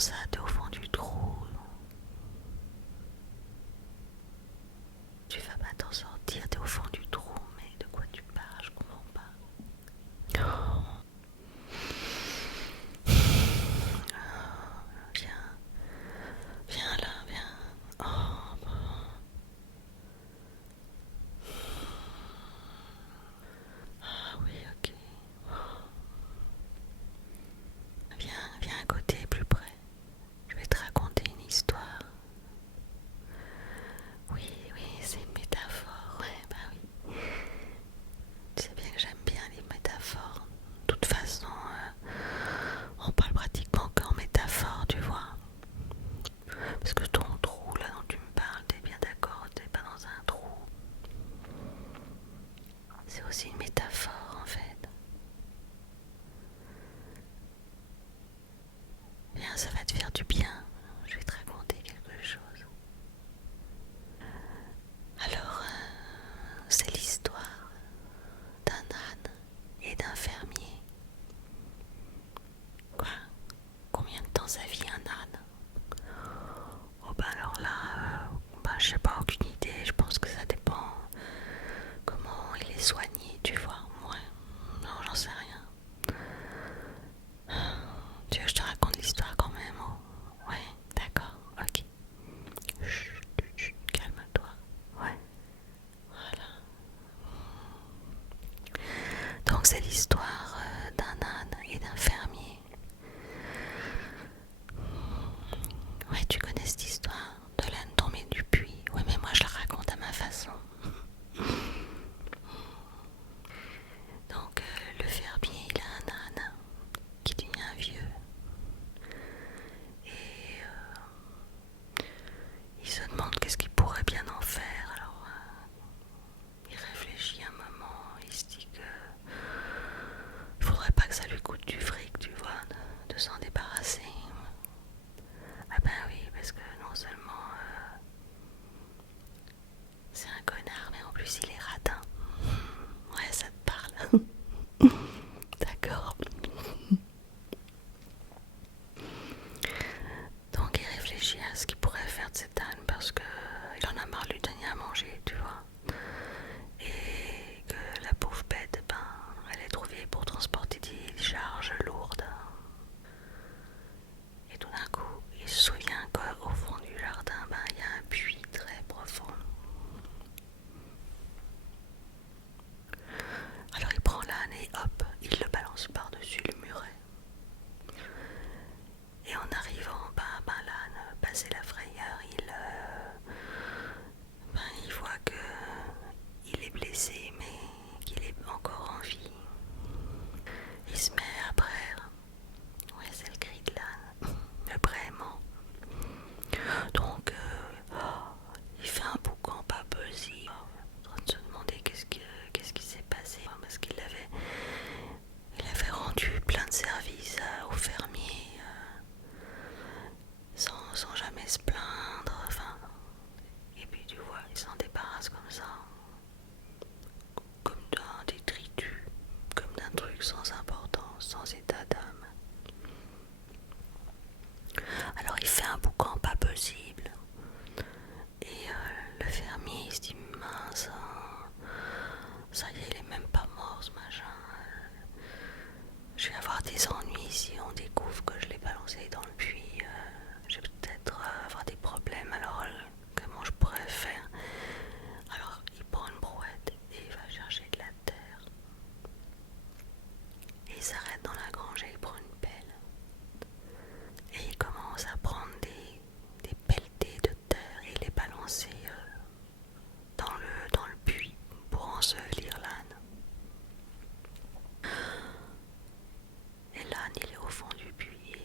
ça, t'es au fond du trou? Tu vas pas t'en sortir, t'es au fond du trou, mais de quoi tu parles? Je comprends pas. Oh, viens, viens là, viens. Oh, ah oui, ok. Viens, viens à côté, plus près. Je vais te raconter une histoire. Oui, oui, c'est une métaphore. Ouais, bah oui. Tu sais bien que j'aime bien les métaphores. De toute façon, on parle pratiquement qu'en métaphore, tu vois. Parce que ton trou là dont tu me parles, t'es bien d'accord, t'es pas dans un trou. C'est aussi une métaphore en fait. Viens, ça va te faire du bien. Je vais te raconter quelque chose. Alors, c'est l'histoire d'un âne et d'un fermier. Quoi? Combien de temps ça vit un âne? Oh bah alors là, je sais pas, aucune idée. Je pense que ça dépend comment il est soigné, tu vois. Ouais, non, j'en sais rien. Tu veux que je te raconte l'histoire quand même? Oh, ouais, d'accord, ok. Chut, chut, calme-toi. Ouais, voilà. Donc c'est l'histoire d'un âne et d'un fermier. Ouais, tu connais cette histoire de l'âne tombé du puits. Ouais, mais moi je la raconte à ma façon. Donc le fermier, il a un âne qui devient vieux. Et il se demande qu'est-ce qu'il pourrait bien en faire. Alors il réfléchit un moment, il se dit que il faudrait pas que ça lui coûte du fric, tu vois, de s'en débarrasser. Ah ben oui, parce que non seulement c'est un connard, mais en plus il est radin. Ouais, ça te parle. D'accord. Donc il réfléchit à ce qu'il pourrait faire de cet âne parce que il en a marre de lui donner à manger, tu vois. Et que la pauvre bête, ben, elle est trop vieille pour transporter des charges lourdes. Et tout d'un coup, il se souvient qu'au fond du jardin, ben, il y a un puits très profond. Alors il prend l'âne et hop, il le balance par-dessus le muret. Et en arrivant, ben, l'âne, passé la frayeur, il voit que il est blessé, mais qu'il est encore en vie. Il se met à braire. Ouais, c'est le cri de l'âne, le braiement. Donc, il fait un boucan pas possible, en train de se demander qu'est-ce qui s'est passé, parce il avait rendu plein de services aux fermiers, sans jamais se plaindre, enfin. Et puis tu vois, il s'en débarrasse comme ça, comme d'un détritus, comme d'un truc sans importance, sans état d'âme. Alors il fait un boucan pas possible. Et le fermier il se dit mince, ça y est, il est même pas mort ce machin. Je vais avoir des ennuis si on découvre que je l'ai balancé dans le puits. Je vais peut-être avoir des problèmes. Alors comment je pourrais faire? Alors il prend une brouette et il va chercher de la terre. Et il s'arrête dans la grange et il prend une pelle. Et il commence à prendre des pelletées de terre et les balancer dans le puits pour ensevelir l'âne. Et l'âne, il est au fond du puits.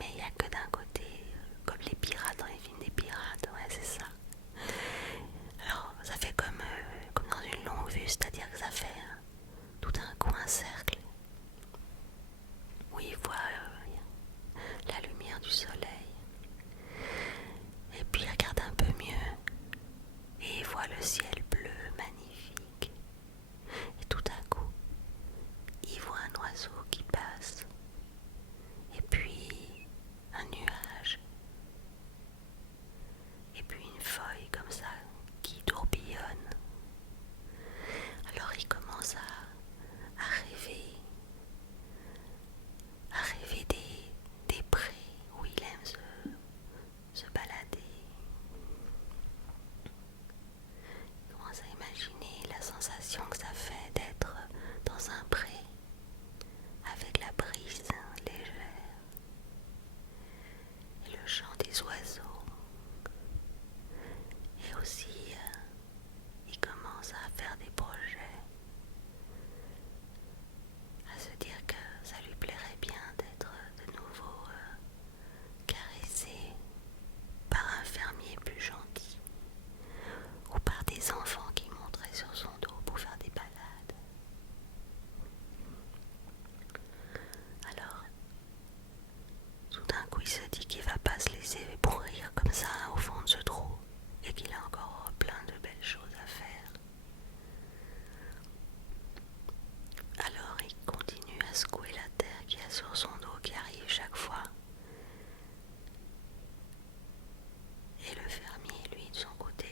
mais il n'y a que d'un côté, comme les pirates dans les films des pirates, ouais c'est ça. Alors ça fait comme dans une longue vue, c'est-à-dire que ça fait tout d'un coup un cercle où il voit la lumière du soleil. Et puis il regarde un peu mieux et il voit le ciel bleu magnifique. Et tout d'un coup, il voit un oiseau qui passe. Et puis un nuage. Et puis une feuille comme ça qui tourbillonne. Alors il commence à rêver, des prés où il aime se balader. Il commence à imaginer la sensation que ça fait d'être dans un pré avec la brise légère et le chant des oiseaux. Et aussi, il commence à faire des projets, à se dire que ça lui plairait bien d'être de nouveau caressé par un fermier plus gentil ou par des enfants qui monteraient sur son dos pour faire des balades. Alors, tout d'un coup, il se dit qu'il va pas se laisser pourrir comme ça au fond de ce trou et qu'il a encore plein de belles choses à faire. Alors, il continue à secouer la terre qu'il y a sur son dos qui arrive chaque fois. Et le fermier, lui, de son côté,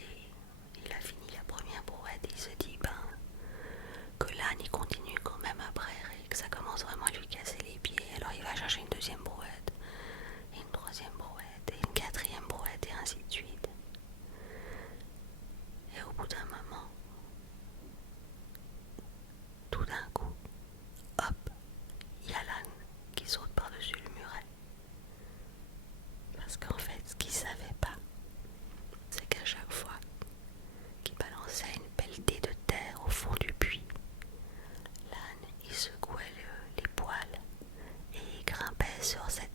il a fini la première brouette et il se dit que l'âne il continue quand même à brairer et que ça commence vraiment à lui casser les pieds. Alors il va chercher une deuxième brouette, et une troisième brouette, et une quatrième brouette, et ainsi de suite. Et au bout d'un moment, tout d'un coup, hop, il y a l'âne qui saute par-dessus le muret. Parce qu'en fait, ce qu'il savait pas, c'est qu'à chaque fois qu'il balançait une pelletée de terre au fond du puits, l'âne il secouait les poils et il grimpait sur cette